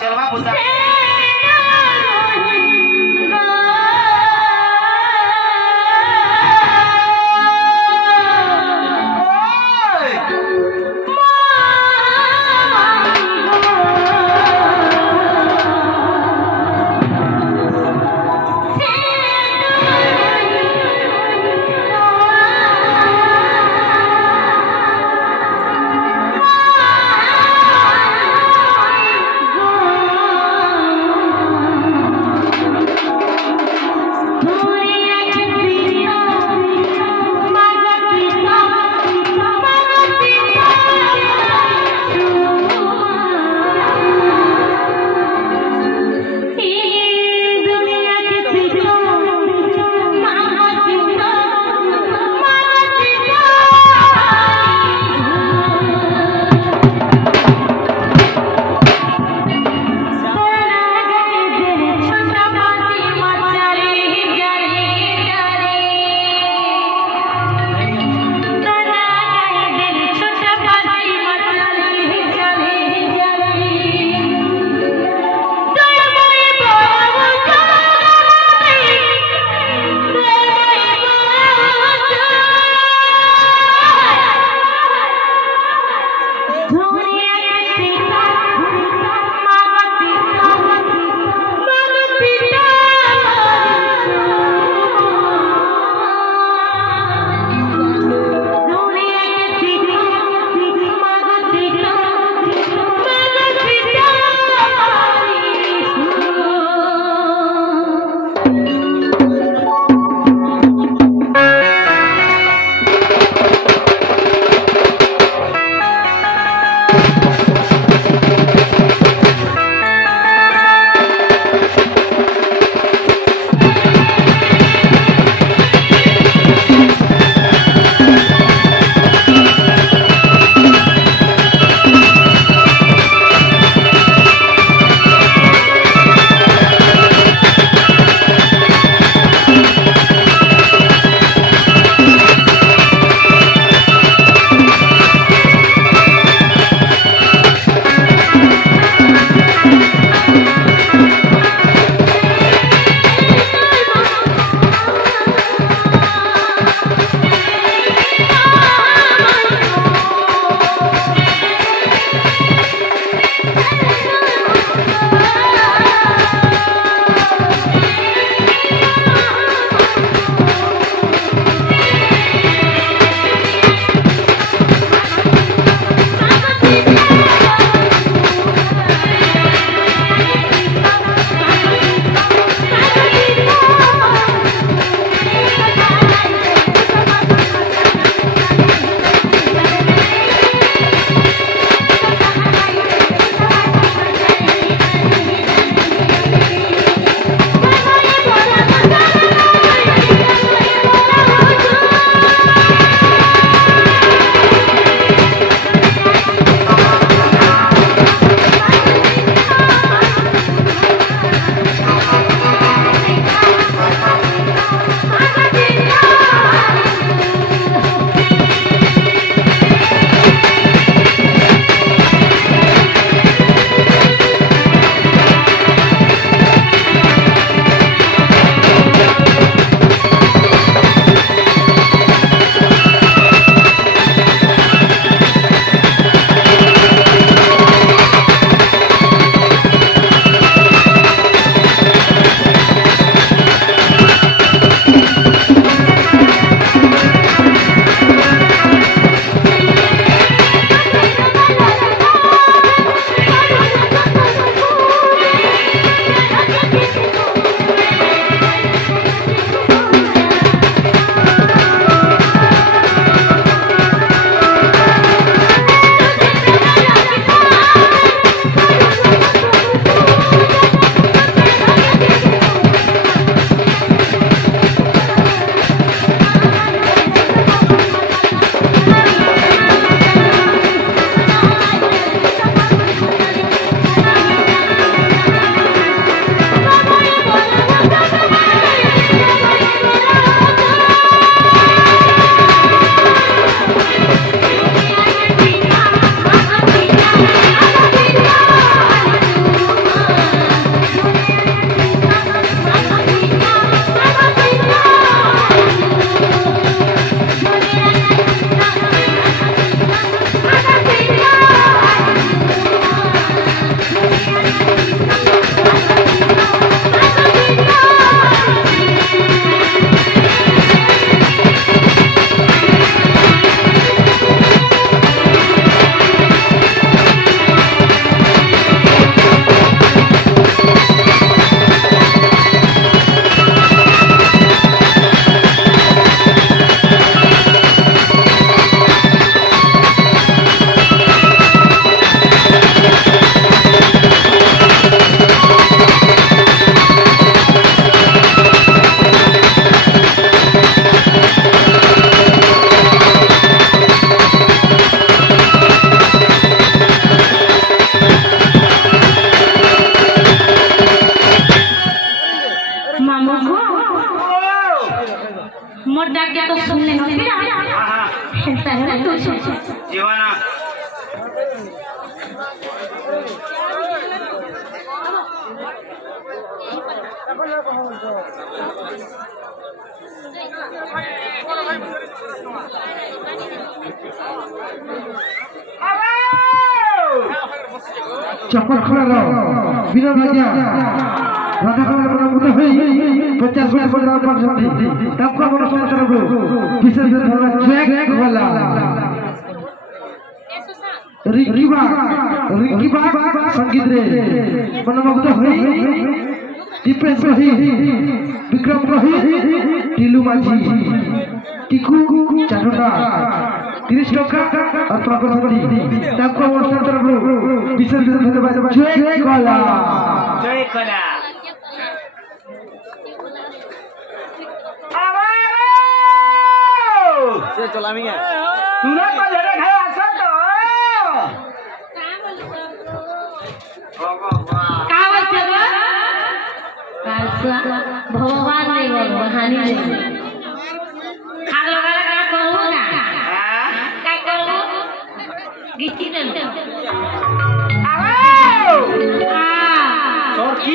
चलवा बुद्धा सुनले नथिरा हां तारे तू जीवाना चप्पल खड़ा रहो बिना राजा राधा का प्रमुख है 50 मिनट पर रात पास होती तब का बोलो सुन तरफ किसे से थोड़ा चेक वाला रिकी बा संगीत रे प्रमुख है दीपेश रही विक्रम रही टीलू माझी टिकू चाटोटा 30 टका और प्रकट करी तब को অনুষ্ঠান तरफ विशेष धन्यवाद जय कला से चलामी है सुना को जरा खाए आसा तो का बोलते हो कालसा भगवान नहीं बोल हानि नहीं खाग लगा का कहूं ना का कहूं गीती नहीं